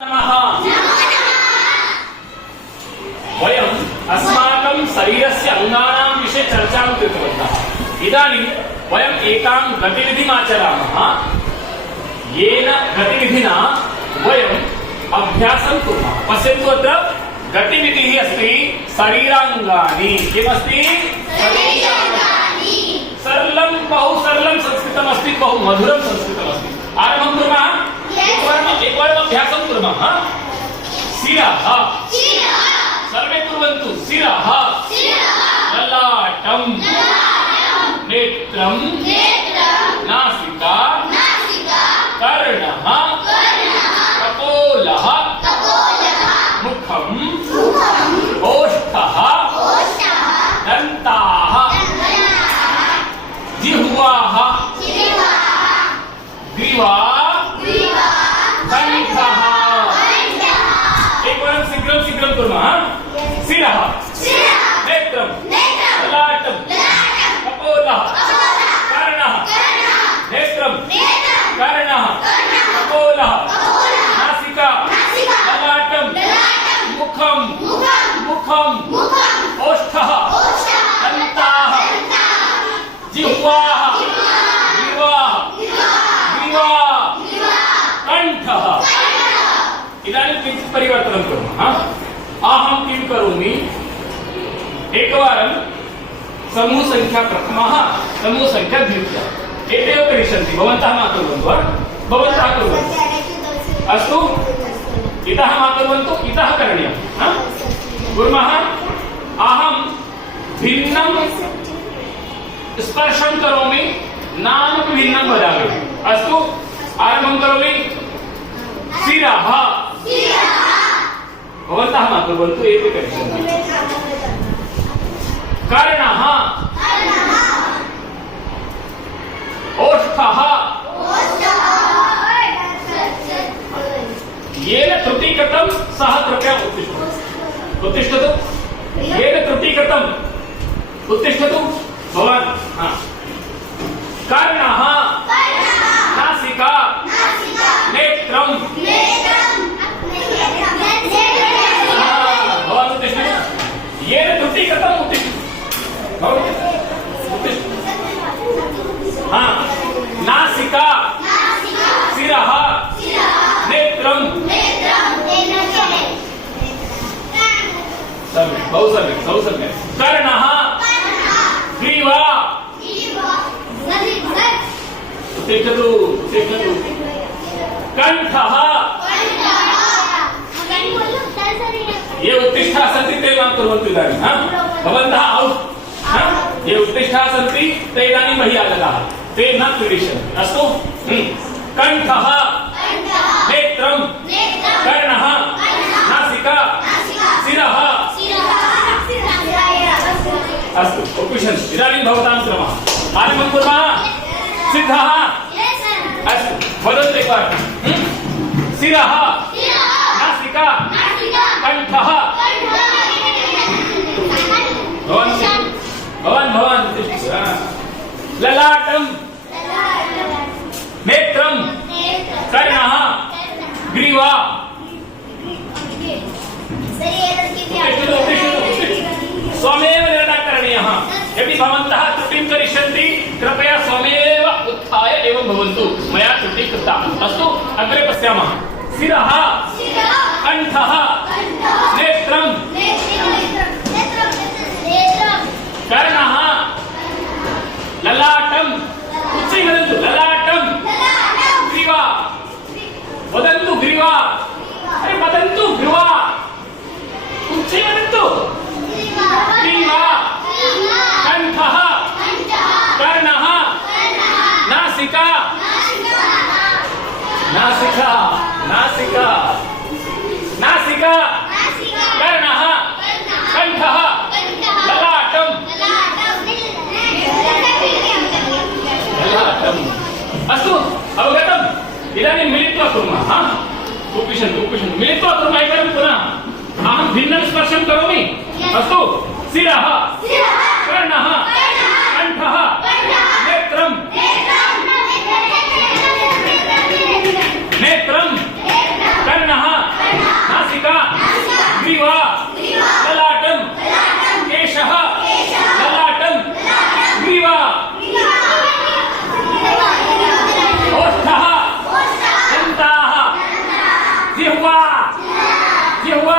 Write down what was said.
वयम् अस्माकं शरीरस्य अंगानां विषये चर्चां कृतवन्तः। इदानीं वयम् एकां गतिविधिम् आचरामः, येन गतिविधिना वयम् अभ्यासं कुर्मः। पश्यन्तु, अत्र गतिविधिः अस्ति शरीराङ्गानि। किमस्ति? सरलं, बहु सरलं संस्कृतमस्ति, बहु मधुरं संस्कृतमस्ति। आरम्भं कुर्मः। एकवारम् अभ्यासं कुर्मः। शिरः, सर्वे कुर्वन्तु। शिरः, ललाटं, नेत्रं, नासिका, कर्णः, कपोलः, मुखं, ओष्ठः, दन्ताः, जिह्वाः, ग्रीवा, कंठः। एकवारं शीघ्रं शीघ्रं कुर्मः। शिरः, नेत्रं, ललाटं, कपोलः, कर्णः, नेत्रं, कर्णः, कपोलः, नासिका, ललाटं, मुखं, ओष्ठः, दन्ताः, जिह्वाः, ग्रीवा, कंठः। इदानीं किञ्चित् परिवर्तनं कुर्मः। अहं किं करोमि, एकवारं समूहसङ्ख्या प्रथमः, समूहसङ्ख्या द्वितीयः, एतेव करिष्यन्ति। भवन्तः मा कुर्वन्तु, भवन्तः कुर्वन्तु। अस्तु, इतः मा कुर्वन्तु, इतः करणीयं। कुर्मः। अहं भिन्नं स्पर्शं करोमि, नामपि भिन्नं वदामि। अस्तु, आरम्भं करोमि। शिरः, भवन्तः मा कुर्वन्तु, एते करिष्यन्ति। कर्णः, ओष्ठः, येन त्रुटि कृतं सः कृपया उत्तिष्ठतु। येन त्रुटि कृतं उत्तिष्ठतु। भवान् कर्णः, नासिका, नेत्रं, भवान् उत्तिष्ठतु। येन त्रुटि कृतं उत्तिष्ठतु। नासिका, शिरः, नेत्रं, बहु सम्यक्। कर्णः, ग्रीवा, उत्तिष्ठतु। कंठः, ये उत्तिष्ठाः सन्ति ते मा कुर्वन्तु इदानीं। भवन्तः औट्। ये उत्तिष्ठाः सन्ति ते इदानीं बहिः आगताः, ते न क्रीडिष्यन्ति। अस्तु। कंठः, नेत्रं, कर्णः, नासिका, शिरः। अस्तु, उपविशन्तु। इदानीं भवतां क्रमः। आरम्भं कुर्मः। सिद्धः? अस्तु, वदन्तु एकवारं। शिरः, नासिका, कंठः, भवान् ललाटं, नेत्रं, कर्णः, ग्रीवा। स्वमेव निर्णयः करणीयः। यदि भवन्तः त्रुटिं करिष्यन्ति, कृपया स्वमेव उत्थाय एवं भवन्तु। मया त्रुटिः कृता। अस्तु, अग्रे पश्यामः। शिरः, कंठः, नेत्रं, कर्णः, ललाटं, उच्चैः वदन्तु। ललाटं, ग्रीवा। वदन्तु ग्रीवा। अरे वदन्तु ग्रीवा। उच्चैः वदन्तु। ग्रीवा, कंठः, कर्णः, नासिका, कर्णः, कंठः, ललाटं। अस्तु, अवगतम्। इदानीं मिलित्वा कुर्मः। उपविशन्तु। मिलित्वा कुर्मः। एकवारं पुनः। अहं भिन्नं स्पर्शं करोमि। अस्तु, शिरः, कर्णः, कंठः, नेत्रं, नेत्रं, कर्णः, नासिका ग्रीवा ललाटम केशः ललाटम ग्रीवा ओष्ठः दन्ताः जिह्वा जिह्वा